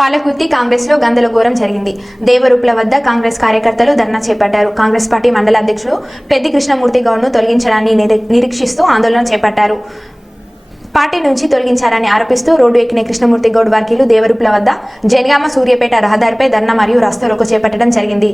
పాలకుర్తి కాంగ్రెస్లో గందరగోళం జరిగింది. దేవరూపుల వద్ద కాంగ్రెస్ కార్యకర్తలు ధర్నా చేపట్టారు. కాంగ్రెస్ పార్టీ మండల అధ్యక్షుడు పెద్ది కృష్ణమూర్తి గౌడ్ను తొలగించడాన్ని నిరీక్షిస్తూ ఆందోళన చేపట్టారు. పార్టీ నుంచి తొలగించారని ఆరోపిస్తూ రోడ్డు ఎక్కిన కృష్ణమూర్తి గౌడ్ వర్గీయులు దేవరూపుల వద్ద జనగామ సూర్యపేట రహదారిపై ధర్నా మరియు రాస్తారోకో చేపట్టడం జరిగింది.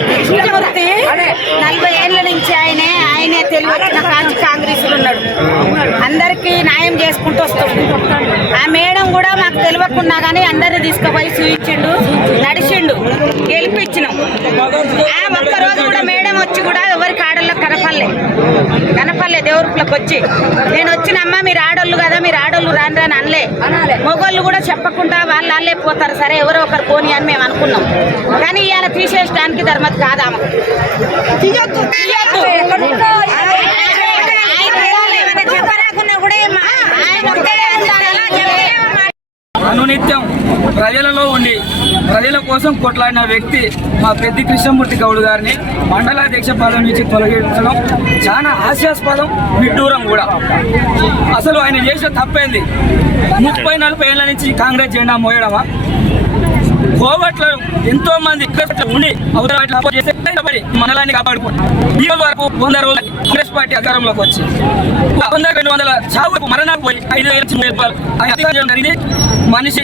కృష్ణమూర్తి నలభై ఏళ్ళ నుంచి ఆయనే ఆయనే తెలివి వచ్చిన కాంచి కాంగ్రెస్ ఉన్నాడు. అందరికి న్యాయం చేసుకుంటూ వస్తాడు ఆ మేడం కూడా మాకు తెలియకున్నా కానీ అందరిని తీసుకుపోయి చూయించిండు నడిచిండు గెలిపించినాం. ఆ ఒక్క రోజు కూడా మేడం వచ్చి కూడా ఎవరికి ఆడల్లో కనపల్లే కనపల్లే దేవురుపులకు వచ్చి నేను వచ్చినమ్మా మీరు ఆడోళ్ళు కదా మీరు ఆడోళ్ళు రాని రాని అనలే మొగోళ్ళు కూడా చెప్పకుండా వాళ్ళు వాళ్ళే పోతారు సరే ఎవరో ఒకరు పోని అని మేము అనుకున్నాం కానీ ఇవాళ తీసేయడానికి ధర్మతి కాదామా మా- అనునిత్యం ప్రజలలో ఉండి ప్రజల కోసం కొట్లాడిన వ్యక్తి మా పెద్ది కృష్ణమూర్తి గౌడ్ గారిని మండలాధ్యక్ష పదవి నుంచి తొలగించడం చాలా హాస్యాస్పదం విడ్డూరం కూడా. అసలు ఆయన చేసిన తప్పైంది? ముప్పై నలభై ఏళ్ళ నుంచి కాంగ్రెస్ జెండా మోయడమా? కోవట్లో ఎంతో మంది ఉండి అవతల వాటిని అపోజ్ ఈ కాపాడుకుంటారు. ఈ రోజు వరకు వంద రోజులు కాంగ్రెస్ పార్టీ అధికారంలోకి వచ్చి వంద రెండు వందల చావుకు మరణాలు పోయి ఐదు వేల చిన్న రూపాయలు జరిగింది. మనిషి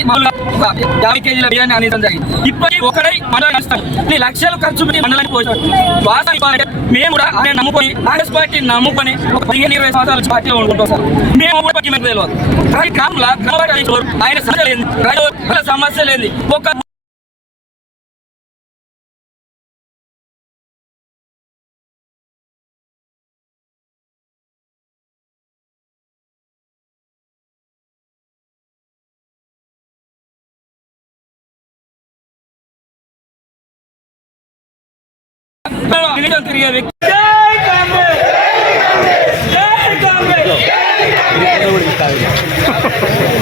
యాభై కేజీల బియ్యాన్ని అనేది జరిగింది. ఇప్పటికీ ఒకడై మనలో నష్టం లక్షలు ఖర్చు పెట్టి మండలానికి పోసాడు వాస్తవం మేము కూడా ఆయన నమ్ముకొని కాంగ్రెస్ పార్టీ నమ్ముకొని ఒక పదిహేను ఇరవై సంవత్సరాల పార్టీలో ఉంటుంటాం సార్. మేము కూడా పట్టి మీకు తెలియదు. కానీ గ్రామంలో గ్రామ ఆయన సమస్య లేదు సమస్య లేదు ఒక విలీనం తిరిగే వ్యక్తి. జై కాంగ్రెస్. జై కాంగ్రెస్. జై కాంగ్రెస్.